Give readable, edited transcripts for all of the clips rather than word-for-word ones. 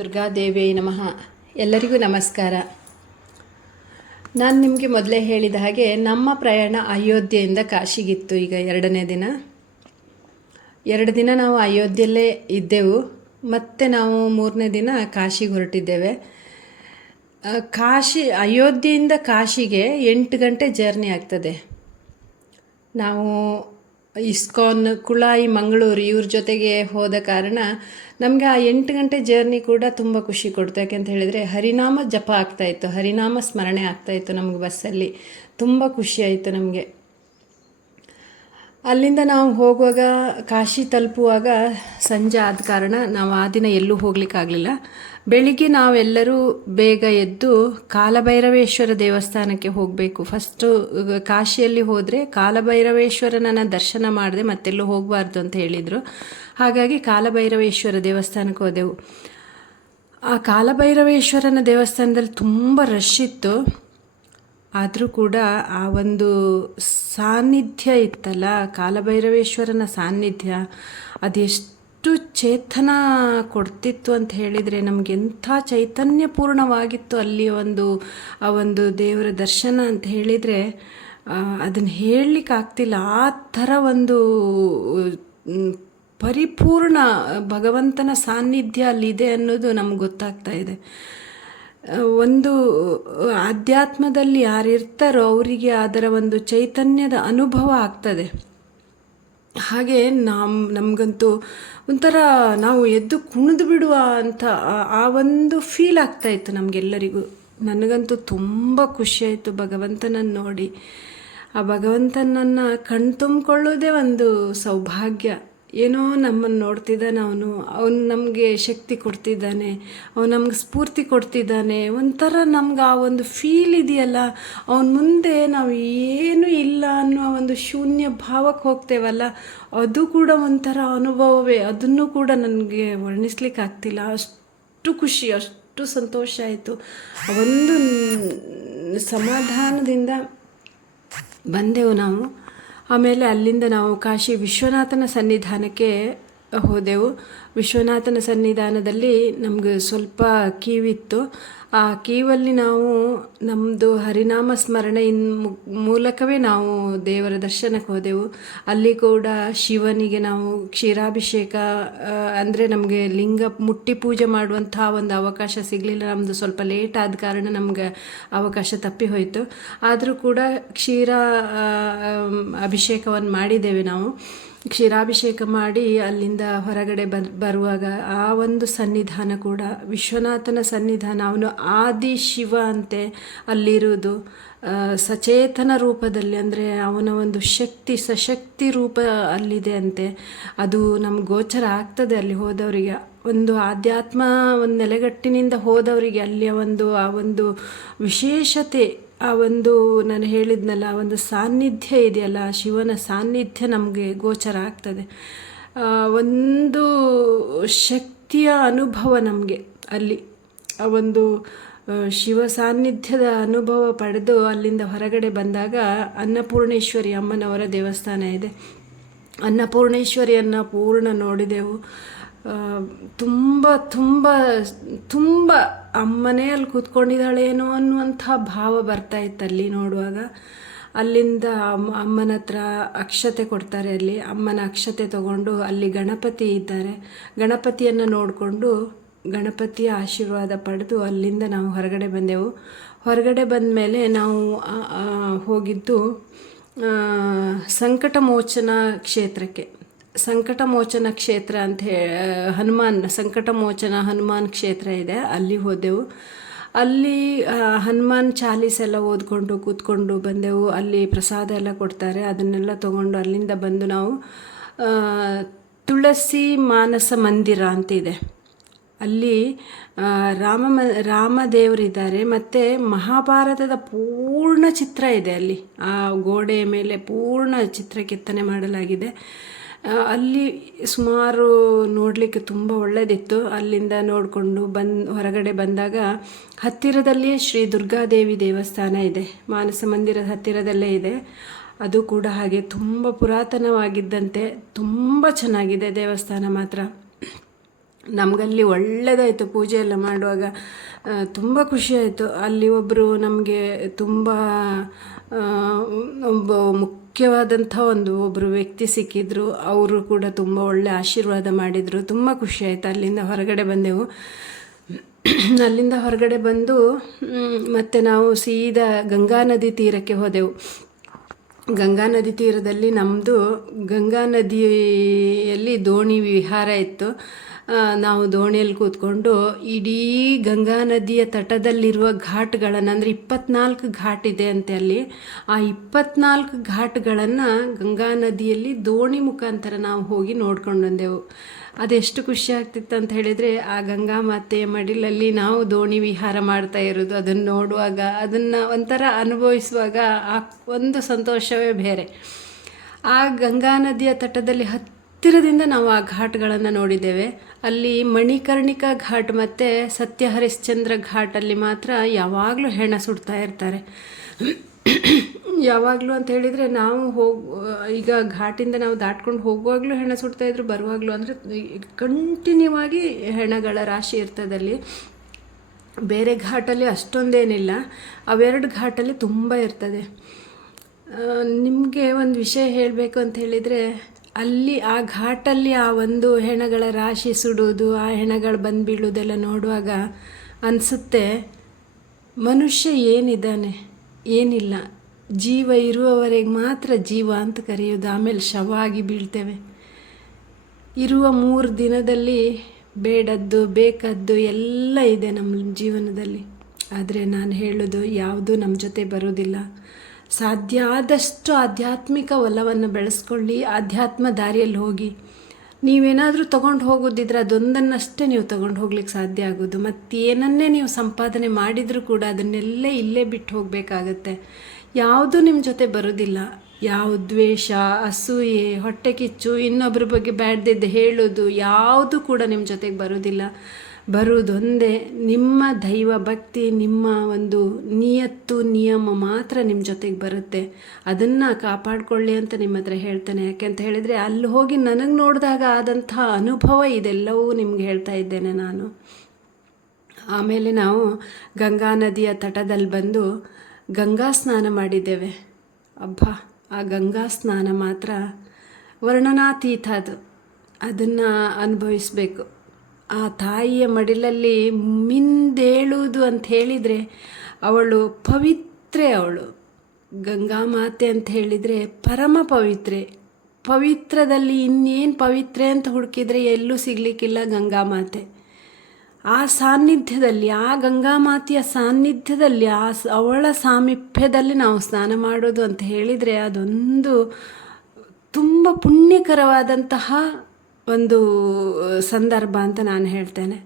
ದುರ್ಗಾದೇವಿಯೇ ನಮಃ. ಎಲ್ಲರಿಗೂ ನಮಸ್ಕಾರ. ನಾನು ನಿಮಗೆ ಮೊದಲೇ ಹೇಳಿದ ಹಾಗೆ ನಮ್ಮ ಪ್ರಯಾಣ ಅಯೋಧ್ಯೆಯಿಂದ ಕಾಶಿಗಿತ್ತು. ಈಗ ಎರಡನೇ ದಿನ. 2 ದಿನ ನಾವು ಅಯೋಧ್ಯೆಯಲ್ಲೇ ಇದ್ದೆವು. ಮತ್ತು ನಾವು 3ನೇ ದಿನ ಕಾಶಿಗೆ ಹೊರಟಿದ್ದೇವೆ. ಅಯೋಧ್ಯೆಯಿಂದ ಕಾಶಿಗೆ 8 ಗಂಟೆ ಜರ್ನಿ ಆಗ್ತದೆ. ನಾವು ಇಸ್ಕಾನ್, ಕುಳಾಯಿ, ಮಂಗಳೂರು ಇವ್ರ ಜೊತೆಗೆ ಹೋದ ಕಾರಣ ನಮಗೆ ಆ 8 ಗಂಟೆ ಜರ್ನಿ ಕೂಡ ತುಂಬ ಖುಷಿ ಕೊಡ್ತು. ಯಾಕೆಂತ ಹೇಳಿದರೆ ಹರಿನಾಮ ಜಪ ಆಗ್ತಾಯಿತ್ತು, ಹರಿನಾಮ ಸ್ಮರಣೆ ಆಗ್ತಾಯಿತ್ತು ನಮಗೆ ಬಸ್ಸಲ್ಲಿ. ತುಂಬ ಖುಷಿಯಾಯಿತು ನಮಗೆ. ಅಲ್ಲಿಂದ ನಾವು ಹೋಗುವಾಗ, ಕಾಶಿ ತಲುಪುವಾಗ ಸಂಜೆ ಆದ ಕಾರಣ ನಾವು ಆ ದಿನ ಎಲ್ಲೂ ಹೋಗಲಿಕ್ಕಾಗಲಿಲ್ಲ. ಬೆಳಿಗ್ಗೆ ನಾವೆಲ್ಲರೂ ಬೇಗ ಎದ್ದು ಕಾಲಭೈರವೇಶ್ವರ ದೇವಸ್ಥಾನಕ್ಕೆ ಹೋಗಬೇಕು. ಫಸ್ಟು ಕಾಶಿಯಲ್ಲಿ ಹೋದರೆ ಕಾಲಭೈರವೇಶ್ವರನ ದರ್ಶನ ಮಾಡದೆ ಮತ್ತೆಲ್ಲೂ ಹೋಗಬಾರ್ದು ಅಂತ ಹೇಳಿದರು. ಹಾಗಾಗಿ ಕಾಲಭೈರವೇಶ್ವರ ದೇವಸ್ಥಾನಕ್ಕೆ ಹೋದೆವು. ಆ ಕಾಲಭೈರವೇಶ್ವರನ ದೇವಸ್ಥಾನದಲ್ಲಿ ತುಂಬ ರಶ್ ಇತ್ತು. ಆದರೂ ಕೂಡ ಆ ಒಂದು ಸಾನ್ನಿಧ್ಯ ಇತ್ತಲ್ಲ, ಕಾಲಭೈರವೇಶ್ವರನ ಸಾನ್ನಿಧ್ಯ ಅದೆಷ್ಟು ಚೇತನ ಕೊಡ್ತಿತ್ತು ಅಂತ ಹೇಳಿದರೆ, ನಮಗೆಂಥ ಚೈತನ್ಯಪೂರ್ಣವಾಗಿತ್ತು ಅಲ್ಲಿ ಆ ಒಂದು ದೇವರ ದರ್ಶನ ಅಂತ ಹೇಳಿದರೆ ಅದನ್ನು ಹೇಳಲಿಕ್ಕಾಗ್ತಿಲ್ಲ. ಆ ಥರ ಒಂದು ಪರಿಪೂರ್ಣ ಭಗವಂತನ ಸಾನ್ನಿಧ್ಯ ಅಲ್ಲಿದೆ ಅನ್ನೋದು ನಮ್ಗೆ ಗೊತ್ತಾಗ್ತಾ ಇದೆ. ಒಂದು ಆಧ್ಯಾತ್ಮದಲ್ಲಿ ಯಾರಿರ್ತಾರೋ ಅವರಿಗೆ ಅದರ ಒಂದು ಚೈತನ್ಯದ ಅನುಭವ ಆಗ್ತದೆ. ಹಾಗೆ ನಮಗಂತೂ ಒಂಥರ ನಾವು ಎದ್ದು ಕುಣಿದು ಬಿಡುವ ಅಂತ ಆ ಒಂದು ಫೀಲ್ ಆಗ್ತಾಯಿತ್ತು ನಮಗೆಲ್ಲರಿಗೂ. ನನಗಂತೂ ತುಂಬ ಖುಷಿಯಾಯಿತು ಭಗವಂತನನ್ನು ನೋಡಿ. ಆ ಭಗವಂತನನ್ನು ಕಣ್ತುಂಬಿಕೊಳ್ಳೋದೇ ಒಂದು ಸೌಭಾಗ್ಯ. ಏನೋ ನಮ್ಮನ್ನು ನೋಡ್ತಿದ್ದಾನೆ ಅವನು ನಮಗೆ ಶಕ್ತಿ ಕೊಡ್ತಿದ್ದಾನೆ, ಅವನು ನಮ್ಗೆ ಸ್ಫೂರ್ತಿ ಕೊಡ್ತಿದ್ದಾನೆ. ಒಂಥರ ನಮ್ಗೆ ಆ ಒಂದು ಫೀಲ್ ಇದೆಯಲ್ಲ, ಅವನ ಮುಂದೆ ನಾವು ಏನೂ ಇಲ್ಲ ಅನ್ನೋ ಒಂದು ಶೂನ್ಯ ಭಾವಕ್ಕೆ ಹೋಗ್ತೇವಲ್ಲ, ಅದು ಕೂಡ ಒಂಥರ ಅನುಭವವೇ. ಅದನ್ನು ಕೂಡ ನನಗೆ ವರ್ಣಿಸ್ಲಿಕ್ಕೆ ಆಗ್ತಿಲ್ಲ. ಅಷ್ಟು ಖುಷಿ, ಅಷ್ಟು ಸಂತೋಷ ಆಯಿತು. ಒಂದು ಸಮಾಧಾನದಿಂದ ಬಂದೆವು ನಾವು. ಆಮೇಲೆ ಅಲ್ಲಿಂದ ನಾವು ಕಾಶಿ ವಿಶ್ವನಾಥನ ಸನ್ನಿಧಾನಕ್ಕೆ ಹೋದೆವು. ವಿಶ್ವನಾಥನ ಸನ್ನಿಧಾನದಲ್ಲಿ ನಮಗೆ ಸ್ವಲ್ಪ ಕೀವಿತ್ತು. ಆ ಕೀವಲ್ಲಿ ನಾವು ನಮ್ಮದು ಹರಿನಾಮ ಸ್ಮರಣೆ ಮೂಲಕವೇ ನಾವು ದೇವರ ದರ್ಶನಕ್ಕೆ ಹೋದೆವು. ಅಲ್ಲಿ ಕೂಡ ಶಿವನಿಗೆ ನಾವು ಕ್ಷೀರಾಭಿಷೇಕ ಅಂದರೆ ನಮಗೆ ಲಿಂಗ ಮುಟ್ಟಿ ಪೂಜೆ ಮಾಡುವಂಥ ಒಂದು ಅವಕಾಶ ಸಿಗಲಿಲ್ಲ. ನಮ್ಮದು ಸ್ವಲ್ಪ ಲೇಟ್ ಆದ ಕಾರಣ ನಮಗೆ ಅವಕಾಶ ತಪ್ಪಿ ಹೋಯಿತು. ಆದರೂ ಕೂಡ ಅಭಿಷೇಕವನ್ನು ಮಾಡಿದ್ದೇವೆ ನಾವು. ಕ್ಷೀರಾಭಿಷೇಕ ಮಾಡಿ ಅಲ್ಲಿಂದ ಹೊರಗಡೆ ಬರುವಾಗ ಆ ಒಂದು ಸನ್ನಿಧಾನ ಕೂಡ ವಿಶ್ವನಾಥನ ಸನ್ನಿಧಾನ. ಅವನು ಆದಿ ಶಿವ ಅಂತೆ ಅಲ್ಲಿರುವುದು, ಸಚೇತನ ರೂಪದಲ್ಲಿ. ಅಂದರೆ ಅವನ ಒಂದು ಸಶಕ್ತಿ ರೂಪ ಅಲ್ಲಿದೆ ಅಂತೆ. ಅದು ನಮ್ಗೆ ಗೋಚರ ಆಗ್ತದೆ ಅಲ್ಲಿ ಹೋದವರಿಗೆ. ಒಂದು ಆಧ್ಯಾತ್ಮ ಒಂದು ನೆಲೆಗಟ್ಟಿನಿಂದ ಹೋದವರಿಗೆ ಅಲ್ಲಿಯ ಆ ಒಂದು ವಿಶೇಷತೆ, ಆ ಒಂದು ನಾನು ಹೇಳಿದ್ನಲ್ಲ, ಆ ಒಂದು ಸಾನ್ನಿಧ್ಯ ಇದೆಯಲ್ಲ, ಶಿವನ ಸಾನ್ನಿಧ್ಯ ನಮಗೆ ಗೋಚರ ಆಗ್ತದೆ. ಒಂದು ಶಕ್ತಿಯ ಅನುಭವ ನಮಗೆ ಅಲ್ಲಿ. ಆ ಒಂದು ಶಿವ ಸಾನ್ನಿಧ್ಯದ ಅನುಭವ ಪಡೆದು ಅಲ್ಲಿಂದ ಹೊರಗಡೆ ಬಂದಾಗ ಅನ್ನಪೂರ್ಣೇಶ್ವರಿ ಅಮ್ಮನವರ ದೇವಸ್ಥಾನ ಇದೆ. ಅನ್ನಪೂರ್ಣೇಶ್ವರಿಯನ್ನು ಪೂರ್ಣ ನೋಡಿದೆವು. ತುಂಬ ತುಂಬ ತುಂಬ ಅಮ್ಮನೇ ಅಲ್ಲಿ ಕೂತ್ಕೊಂಡಿದ್ದಾಳೇನೋ ಅನ್ನುವಂಥ ಭಾವ ಬರ್ತಾಯಿತ್ತು ಅಲ್ಲಿ ನೋಡುವಾಗ. ಅಲ್ಲಿಂದ ಅಮ್ಮನ ಹತ್ರ ಅಕ್ಷತೆ ಕೊಡ್ತಾರೆ. ಅಲ್ಲಿ ಅಮ್ಮನ ಅಕ್ಷತೆ ತಗೊಂಡು ಅಲ್ಲಿ ಗಣಪತಿ ಇದ್ದಾರೆ. ಗಣಪತಿಯನ್ನು ನೋಡಿಕೊಂಡು ಗಣಪತಿಯ ಆಶೀರ್ವಾದ ಪಡೆದು ಅಲ್ಲಿಂದ ನಾವು ಹೊರಗಡೆ ಬಂದೆವು. ಹೊರಗಡೆ ಬಂದ ಮೇಲೆ ನಾವು ಹೋಗಿದ್ದು ಸಂಕಟಮೋಚನ ಕ್ಷೇತ್ರಕ್ಕೆ. ಸಂಕಟಮೋಚನ ಕ್ಷೇತ್ರ ಅಂತ ಸಂಕಟಮೋಚನ ಹನುಮಾನ್ ಕ್ಷೇತ್ರ ಇದೆ. ಅಲ್ಲಿ ಹೋದೆವು. ಅಲ್ಲಿ ಹನುಮಾನ್ ಚಾಲೀಸ್ ಎಲ್ಲ ಓದ್ಕೊಂಡು ಕೂತ್ಕೊಂಡು ಬಂದೆವು. ಅಲ್ಲಿ ಪ್ರಸಾದ ಎಲ್ಲ ಕೊಡ್ತಾರೆ, ಅದನ್ನೆಲ್ಲ ತೊಗೊಂಡು ಅಲ್ಲಿಂದ ಬಂದು ನಾವು ತುಳಸಿ ಮಾನಸ ಮಂದಿರ ಅಂತಿದೆ. ಅಲ್ಲಿ ರಾಮದೇವರಿದ್ದಾರೆ ಮತ್ತು ಮಹಾಭಾರತದ ಪೂರ್ಣ ಚಿತ್ರ ಇದೆ ಅಲ್ಲಿ. ಆ ಗೋಡೆಯ ಮೇಲೆ ಪೂರ್ಣ ಚಿತ್ರ ಕೆತ್ತನೆ ಮಾಡಲಾಗಿದೆ. ಅಲ್ಲಿ ಸುಮಾರು ನೋಡಲಿಕ್ಕೆ ತುಂಬ ಒಳ್ಳೆಯದಿತ್ತು. ಅಲ್ಲಿಂದ ನೋಡಿಕೊಂಡು ಹೊರಗಡೆ ಬಂದಾಗ ಹತ್ತಿರದಲ್ಲಿಯೇ ಶ್ರೀ ದುರ್ಗಾದೇವಿ ದೇವಸ್ಥಾನ ಇದೆ. ಮಾನಸ ಮಂದಿರದ ಹತ್ತಿರದಲ್ಲೇ ಇದೆ. ಅದು ಕೂಡ ಹಾಗೆ ತುಂಬ ಪುರಾತನವಾಗಿದ್ದಂತೆ ತುಂಬ ಚೆನ್ನಾಗಿದೆ ದೇವಸ್ಥಾನ ಮಾತ್ರ. ನಮಗಲ್ಲಿ ಒಳ್ಳೆಯದಾಯಿತು. ಪೂಜೆ ಎಲ್ಲ ಮಾಡುವಾಗ ತುಂಬ ಖುಷಿಯಾಯಿತು. ಅಲ್ಲಿ ಒಬ್ಬರು ನಮಗೆ ತುಂಬ ಒಬ್ಬ ಮುಖ್ಯವಾದಂಥ ಒಬ್ಬರು ವ್ಯಕ್ತಿ ಸಿಕ್ಕಿದ್ರು. ಅವರು ಕೂಡ ತುಂಬ ಒಳ್ಳೆ ಆಶೀರ್ವಾದ ಮಾಡಿದರು. ತುಂಬ ಖುಷಿಯಾಯಿತು. ಅಲ್ಲಿಂದ ಹೊರಗಡೆ ಬಂದೆವು. ಅಲ್ಲಿಂದ ಹೊರಗಡೆ ಬಂದು ಮತ್ತು ನಾವು ಸೀದಾ ಗಂಗಾ ನದಿ ತೀರಕ್ಕೆ ಹೋದೆವು. ಗಂಗಾ ನದಿ ತೀರದಲ್ಲಿ ನಮ್ಮದು ಗಂಗಾ ನದಿಯಲ್ಲಿ ದೋಣಿ ವಿಹಾರ ಇತ್ತು. ನಾವು ದೋಣಿಯಲ್ಲಿ ಕೂತ್ಕೊಂಡು ಇಡೀ ಗಂಗಾ ನದಿಯ ತಟದಲ್ಲಿರುವ ಘಾಟ್ಗಳನ್ನು, ಅಂದರೆ 24 ಘಾಟ್ ಇದೆ ಅಂತೆ ಅಲ್ಲಿ. ಆ 24 ಘಾಟ್ಗಳನ್ನು ಗಂಗಾ ನದಿಯಲ್ಲಿ ದೋಣಿ ಮುಖಾಂತರ ನಾವು ಹೋಗಿ ನೋಡ್ಕೊಂಡು ಬಂದೆವು. ಅದೆಷ್ಟು ಖುಷಿ ಆಗ್ತಿತ್ತು ಅಂತ ಹೇಳಿದರೆ, ಆ ಗಂಗಾ ಮಾತೆಯ ಮಡಿಲಲ್ಲಿ ನಾವು ದೋಣಿ ವಿಹಾರ ಮಾಡ್ತಾ ಇರೋದು, ಅದನ್ನು ನೋಡುವಾಗ, ಅದನ್ನು ಒಂಥರ ಅನುಭವಿಸುವಾಗ ಆ ಒಂದು ಸಂತೋಷವೇ ಬೇರೆ. ಆ ಗಂಗಾ ನದಿಯ ತಟದಲ್ಲಿ ಹತ್ತಿರದಿಂದ ನಾವು ಆ ಘಾಟ್ಗಳನ್ನು ನೋಡಿದ್ದೇವೆ. ಅಲ್ಲಿ ಮಣಿಕರ್ಣಿಕಾ ಘಾಟ್ ಮತ್ತು ಸತ್ಯ ಹರಿಶ್ಚಂದ್ರ ಘಾಟಲ್ಲಿ ಮಾತ್ರ ಯಾವಾಗಲೂ ಹೆಣ ಸುಡ್ತಾ ಇರ್ತಾರೆ. ಯಾವಾಗಲೂ ಅಂತ ಹೇಳಿದರೆ, ನಾವು ಈಗ ಘಾಟಿಂದ ನಾವು ದಾಟ್ಕೊಂಡು ಹೋಗುವಾಗಲೂ ಹೆಣ ಸುಡ್ತಾಯಿದ್ರು, ಬರುವಾಗಲೂ, ಅಂದರೆ ಕಂಟಿನ್ಯೂ ಆಗಿ ಹೆಣಗಳ ರಾಶಿ ಇರ್ತದಲ್ಲಿ. ಬೇರೆ ಘಾಟಲ್ಲಿ ಅಷ್ಟೊಂದೇನಿಲ್ಲ, ಅವೆರಡು ಘಾಟಲ್ಲಿ ತುಂಬ ಇರ್ತದೆ. ನಿಮಗೆ ಒಂದು ವಿಷಯ ಹೇಳಬೇಕು ಅಂತ ಹೇಳಿದರೆ, ಅಲ್ಲಿ ಆ ಘಾಟಲ್ಲಿ ಆ ಒಂದು ಹೆಣಗಳ ರಾಶಿ ಸುಡುವುದು, ಆ ಹೆಣಗಳು ಬಂದು ಬೀಳೋದೆಲ್ಲ ನೋಡುವಾಗ ಅನಿಸುತ್ತೆ, ಮನುಷ್ಯ ಏನಿದ್ದಾನೆ, ಏನಿಲ್ಲ, ಜೀವ ಇರುವವರೆಗೆ ಮಾತ್ರ ಜೀವ ಅಂತ ಕರೆಯೋದು, ಆಮೇಲೆ ಶವ ಆಗಿ ಬೀಳ್ತೇವೆ. ಇರುವ 3 ದಿನದಲ್ಲಿ ಬೇಡದ್ದು ಬೇಕಾದ್ದು ಎಲ್ಲ ಇದೆ ನಮ್ಮ ಜೀವನದಲ್ಲಿ. ಆದರೆ ನಾನು ಹೇಳೋದು, ಯಾವುದೂ ನಮ್ಮ ಜೊತೆ ಬರೋದಿಲ್ಲ. ಸಾಧ್ಯ ಆದಷ್ಟು ಆಧ್ಯಾತ್ಮಿಕ ಒಲವನ್ನು ಬೆಳೆಸ್ಕೊಳ್ಳಿ, ಆಧ್ಯಾತ್ಮ ದಾರಿಯಲ್ಲಿ ಹೋಗಿ. ನೀವೇನಾದರೂ ತೊಗೊಂಡು ಹೋಗೋದಿದ್ರೆ ಅದೊಂದನ್ನಷ್ಟೇ ನೀವು ತೊಗೊಂಡು ಹೋಗ್ಲಿಕ್ಕೆ ಸಾಧ್ಯ ಆಗೋದು. ಮತ್ತೇನನ್ನೇ ನೀವು ಸಂಪಾದನೆ ಮಾಡಿದರೂ ಕೂಡ ಅದನ್ನೆಲ್ಲ ಇಲ್ಲೇ ಬಿಟ್ಟು ಹೋಗಬೇಕಾಗತ್ತೆ. ಯಾವುದೂ ನಿಮ್ಮ ಜೊತೆ ಬರೋದಿಲ್ಲ. ಯಾವ ದ್ವೇಷ, ಅಸೂಯೆ, ಹೊಟ್ಟೆ ಕಿಚ್ಚು, ಇನ್ನೊಬ್ಬರ ಬಗ್ಗೆ ಬ್ಯಾಡ್ದಿದ್ದು ಹೇಳೋದು ಯಾವುದೂ ಕೂಡ ನಿಮ್ಮ ಜೊತೆಗೆ ಬರೋದಿಲ್ಲ. ಬರುವುದೊಂದೇ ನಿಮ್ಮ ದೈವ ಭಕ್ತಿ, ನಿಮ್ಮ ಒಂದು ನಿಯತ್ತು, ನಿಯಮ ಮಾತ್ರ ನಿಮ್ಮ ಜೊತೆಗೆ ಬರುತ್ತೆ. ಅದನ್ನು ಕಾಪಾಡಿಕೊಳ್ಳಿ ಅಂತ ನಿಮ್ಮ ಹತ್ರ ಹೇಳ್ತೇನೆ. ಯಾಕೆ ಅಂತ ಹೇಳಿದರೆ, ಅಲ್ಲಿ ಹೋಗಿ ನನಗೆ ನೋಡಿದಾಗ ಆದಂಥ ಅನುಭವ ಇದೆಲ್ಲವೂ ನಿಮ್ಗೆ ಹೇಳ್ತಾ ಇದ್ದೇನೆ ನಾನು. ಆಮೇಲೆ ನಾವು ಗಂಗಾ ನದಿಯ ತಟದಲ್ಲಿ ಬಂದು ಗಂಗಾ ಸ್ನಾನ ಮಾಡಿದ್ದೇವೆ. ಅಬ್ಬಾ, ಆ ಗಂಗಾ ಸ್ನಾನ ಮಾತ್ರ ವರ್ಣನಾತೀತ. ಅದನ್ನು ಅನುಭವಿಸಬೇಕು. ಆ ತಾಯಿಯ ಮಡಿಲಲ್ಲಿ ಮಿಂದೇಳುವುದು ಅಂತ ಹೇಳಿದರೆ, ಅವಳು ಪವಿತ್ರೆ. ಅವಳು ಗಂಗಾ ಮಾತೆ ಅಂತ ಹೇಳಿದರೆ ಪರಮ ಪವಿತ್ರೆ. ಪವಿತ್ರದಲ್ಲಿ ಇನ್ನೇನು ಪವಿತ್ರೆ ಅಂತ ಹುಡುಕಿದರೆ ಎಲ್ಲೂ ಸಿಗಲಿಕ್ಕಿಲ್ಲ ಗಂಗಾ ಮಾತೆ. ಆ ಸಾನ್ನಿಧ್ಯದಲ್ಲಿ, ಆ ಗಂಗಾ ಮಾತೆಯ ಸಾನ್ನಿಧ್ಯದಲ್ಲಿ, ಅವಳ ಸಾಮೀಪ್ಯದಲ್ಲಿ ನಾವು ಸ್ನಾನ ಮಾಡೋದು ಅಂತ ಹೇಳಿದರೆ ಅದೊಂದು ತುಂಬ ಪುಣ್ಯಕರವಾದಂತಹ ಒಂದು ಸಂದರ್ಭ ಅಂತ ನಾನು ಹೇಳ್ತೇನೆ.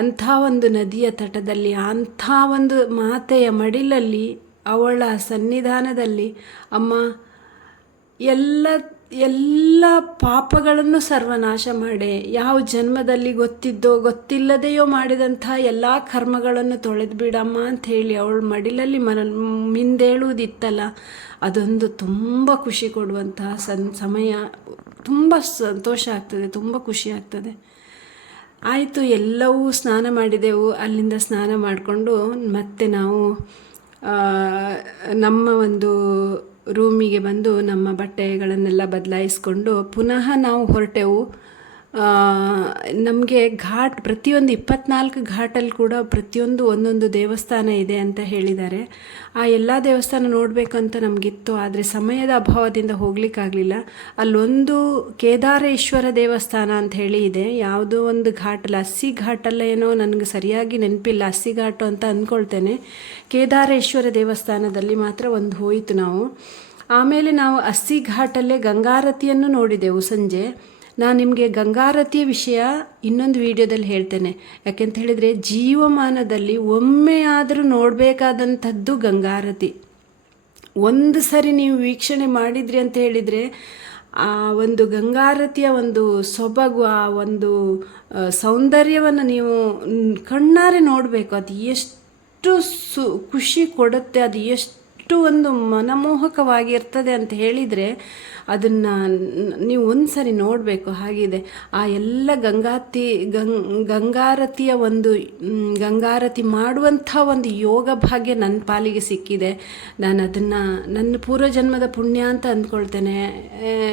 ಅಂಥ ಒಂದು ನದಿಯ ತಟದಲ್ಲಿ, ಅಂಥ ಒಂದು ಮಾತೆಯ ಮಡಿಲಲ್ಲಿ, ಅವಳ ಸನ್ನಿಧಾನದಲ್ಲಿ, ಅಮ್ಮ ಎಲ್ಲ ಪಾಪಗಳನ್ನು ಸರ್ವನಾಶ ಮಾಡಿ, ಯಾವ ಜನ್ಮದಲ್ಲಿ ಗೊತ್ತಿದ್ದೋ ಗೊತ್ತಿಲ್ಲದೆಯೋ ಮಾಡಿದಂಥ ಎಲ್ಲ ಕರ್ಮಗಳನ್ನು ತೊಳೆದು ಬಿಡಮ್ಮ ಅಂಥೇಳಿ ಅವಳ ಮಡಿಲಲ್ಲಿ ಮಿಂದೇಳುವುದಿತ್ತಲ್ಲ, ಅದೊಂದು ತುಂಬ ಖುಷಿ ಕೊಡುವಂತಹ ಸಮಯ. ತುಂಬ ಸಂತೋಷ ಆಗ್ತದೆ, ತುಂಬ ಖುಷಿ ಆಗ್ತದೆ. ಆಯಿತು, ಎಲ್ಲವೂ ಸ್ನಾನ ಮಾಡಿದೆವು. ಅಲ್ಲಿಂದ ಸ್ನಾನ ಮಾಡಿಕೊಂಡು ಮತ್ತೆ ನಾವು ನಮ್ಮ ಒಂದು ರೂಮಿಗೆ ಬಂದು ನಮ್ಮ ಬಟ್ಟೆಗಳನ್ನೆಲ್ಲ ಬದಲಾಯಿಸ್ಕೊಂಡು ಪುನಃ ನಾವು ಹೊರಟೆವು. ನಮಗೆ ಘಾಟ್ ಪ್ರತಿಯೊಂದು 24 ಘಾಟಲ್ಲಿ ಕೂಡ ಪ್ರತಿಯೊಂದು ಒಂದೊಂದು ದೇವಸ್ಥಾನ ಇದೆ ಅಂತ ಹೇಳಿದ್ದಾರೆ. ಆ ಎಲ್ಲ ದೇವಸ್ಥಾನ ನೋಡಬೇಕು ಅಂತ ನಮಗಿತ್ತು, ಆದರೆ ಸಮಯದ ಅಭಾವದಿಂದ ಹೋಗ್ಲಿಕ್ಕಾಗಲಿಲ್ಲ. ಅಲ್ಲೊಂದು ಕೇದಾರೇಶ್ವರ ದೇವಸ್ಥಾನ ಅಂತ ಹೇಳಿ ಇದೆ, ಯಾವುದೋ ಒಂದು ಘಾಟಲ್ಲಿ, ಅಸ್ಸಿ ಘಾಟಲ್ಲ ಏನೋ, ನನಗೆ ಸರಿಯಾಗಿ ನೆನಪಿಲ್ಲ, ಅಸ್ಸಿ ಘಾಟು ಅಂತ ಅಂದ್ಕೊಳ್ತೇನೆ. ಕೇದಾರೇಶ್ವರ ದೇವಸ್ಥಾನದಲ್ಲಿ ಮಾತ್ರ ಒಂದು ಹೋಯಿತು ನಾವು. ಆಮೇಲೆ ನಾವು ಅಸ್ಸಿ ಘಾಟಲ್ಲೇ ಗಂಗಾರತಿಯನ್ನು ನೋಡಿದೆವು ಸಂಜೆ. ನಾನು ನಿಮಗೆ ಗಂಗಾರತಿಯ ವಿಷಯ ಇನ್ನೊಂದು ವಿಡಿಯೋದಲ್ಲಿ ಹೇಳ್ತೇನೆ. ಯಾಕೆಂತ ಹೇಳಿದರೆ, ಜೀವಮಾನದಲ್ಲಿ ಒಮ್ಮೆ ಆದರೂ ನೋಡಬೇಕಾದಂಥದ್ದು ಗಂಗಾರತಿ. ಒಂದು ಸರಿ ನೀವು ವೀಕ್ಷಣೆ ಮಾಡಿದ್ರಿ ಅಂತ ಹೇಳಿದರೆ, ಆ ಒಂದು ಗಂಗಾರತಿಯ ಒಂದು ಸೊಬಗು, ಆ ಒಂದು ಸೌಂದರ್ಯವನ್ನು ನೀವು ಕಣ್ಣಾರೆ ನೋಡಬೇಕು. ಅದು ಎಷ್ಟು ಖುಷಿ ಕೊಡುತ್ತೆ, ಅದು ಎಷ್ಟು ಎಷ್ಟು ಒಂದು ಮನಮೋಹಕವಾಗಿರ್ತದೆ ಅಂತ ಹೇಳಿದರೆ ಅದನ್ನು ನೀವು ಒಂದು ಸರಿ ನೋಡಬೇಕು. ಹಾಗಿದೆ ಆ ಎಲ್ಲ ಗಂಗಾರತಿಯ ಒಂದು ಗಂಗಾರತಿ ಮಾಡುವಂಥ ಒಂದು ಯೋಗ ಭಾಗ್ಯ ನನ್ನ ಪಾಲಿಗೆ ಸಿಕ್ಕಿದೆ. ನಾನು ಅದನ್ನು ನನ್ನ ಪೂರ್ವಜನ್ಮದ ಪುಣ್ಯ ಅಂತ ಅಂದ್ಕೊಳ್ತೇನೆ.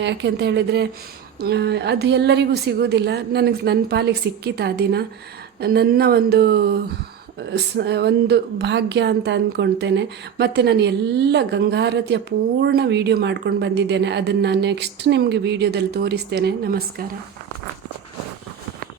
ಯಾಕೆಂತ ಹೇಳಿದರೆ ಅದು ಎಲ್ಲರಿಗೂ ಸಿಗೋದಿಲ್ಲ. ನನ್ನ ಪಾಲಿಗೆ ಸಿಕ್ಕಿತ್ತು ಆ ದಿನ, ನನ್ನ ಒಂದು ಭಾಗ್ಯ ಅಂತ ಅಂದ್ಕೊಳ್ತೇನೆ. ಮತ್ತು ನಾನು ಎಲ್ಲ ಗಂಗಾರತಿಯ ಪೂರ್ಣ ವಿಡಿಯೋ ಮಾಡ್ಕೊಂಡು ಬಂದಿದ್ದೇನೆ. ಅದನ್ನು ನೆಕ್ಸ್ಟ್ ನಿಮಗೆ ವಿಡಿಯೋದಲ್ಲಿ ತೋರಿಸ್ತೇನೆ. ನಮಸ್ಕಾರ.